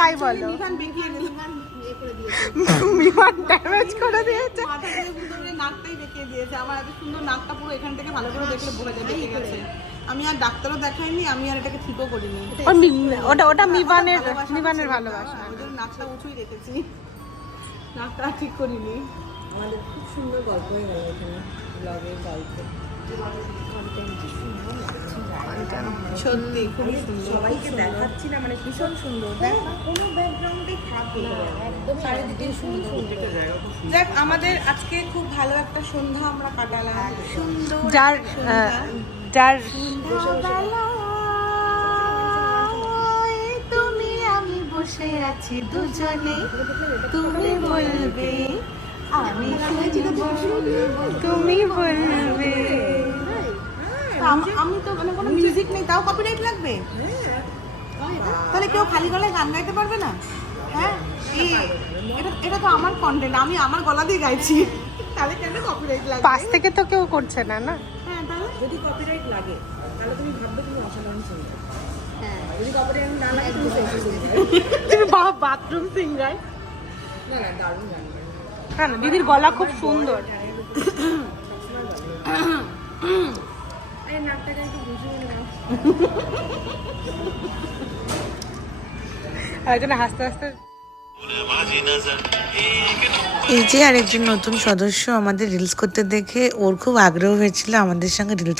তাই বলো। মিভান বেঁকিয়ে দিলাম, বিমান ড্যামেজ করে দিয়েছে। মাথা দিয়ে পুরো নাকটাই বেঁকিয়ে দিয়েছে। আমার এত সুন্দর নাকটা পুরো এখান থেকে ভালো করে দেখলে বোঝা যায় বেঁকে গেছে। আমি আর ডাক্তারও দেখাইনি, আমি আর এটাকে ঠিকও করিনি। ওটা মিবানের ভালোবাসা। ওই জন্য নাকটা উঁচুই রেখেছি, নাকটা ঠিক করিনি। আমাদের খুব সুন্দর গল্প হয়ে গেল এখানে, ব্লগের গল্প। সত্যি খুবই সুন্দর, সবাইকে দেখাচ্ছি না, মানে ভীষণ সুন্দর। দেখ না, কোনো ব্যাকগ্রাউন্ডে খারাপ না, একদম চারিদিকে সুন্দর। দেখ আমাদের আজকে খুব ভালো একটা সন্ধ্যা আমরা কাটালাম, সুন্দর যার সন্ধ্যা। তুমি আমি বসে আছি দুজনে, তুমি বলবে আমি শুনবো, তুমি বলবে। আমি তো মানে কোনো মিউজিক নেই, তাও কপিরাইট লাগবে? তাহলে কেউ খালি গলায় গান গাইতে পারবে না? হ্যাঁ, এটা তো আমার কন্টেন্ট, আমি আমার গলা দিয়ে গাইছি, তাহলে কেন কপিরাইট লাগবে? পাশ থেকে তো কেউ করছে না, না? হ্যাঁ, তাহলে যদি কপিরাইট লাগে তাহলে তুমি ভাববে তুমি অসাধারণ সিঙ্গার। হ্যাঁ, যদি কপিরাইট না লাগে তুমি সেক্সি সিঙ্গার। তুমি বাথরুম সিঙ্গার। না না, দারুণ গান গায়। হ্যাঁ, দিদির গলা খুব সুন্দর। আরে নাকটাকে একটু বুঝিয়ে নাও। একজন হাসতে হাসতে। এই যে আরেকজন নতুন সদস্য আমাদের রিলস করতে দেখে ওর খুব আগ্রহ হয়েছিল আমাদের সঙ্গে রিলস